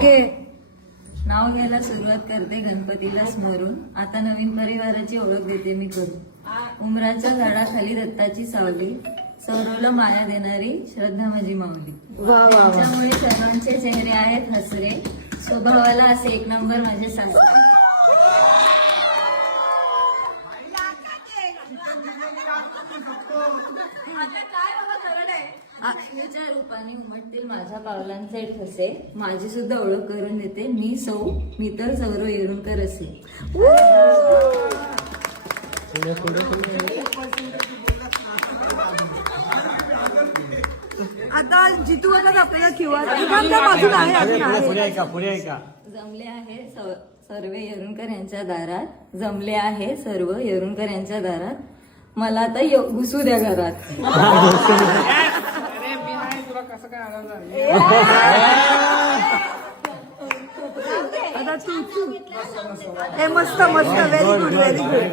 घे. नाव घ्यायला सुरुवात करते गणपतीला स्मरून. आता नवीन परिवाराची ओळख देते मी करून. उमराच्या झाडाखाली दत्ताची सावली, सौरवला माया देणारी श्रद्धा माझी माऊली. वा वा वा. त्यामुळे सर्वांचे चेहरे आहेत हसरे, स्वभावाला असे एक नंबर माझे सासरे. अक्षयच्या रूपाने उमटतील माझ्या पावलांचे ठसे, माझी सुद्धा ओळख करून देते मी मी तर सौरव येरुणकर असे. आता जितू आता आपल्याला किंवा बाजूला आहे अजून आहे. जमले आहे सर्व येरुणकर यांच्या दारात, जमले आहे सर्व येरुणकर यांच्या दारात, मला आता घुसू द्या घरात. आता तू मस्त मस्त व्हेरी गुड व्हेरी गुड.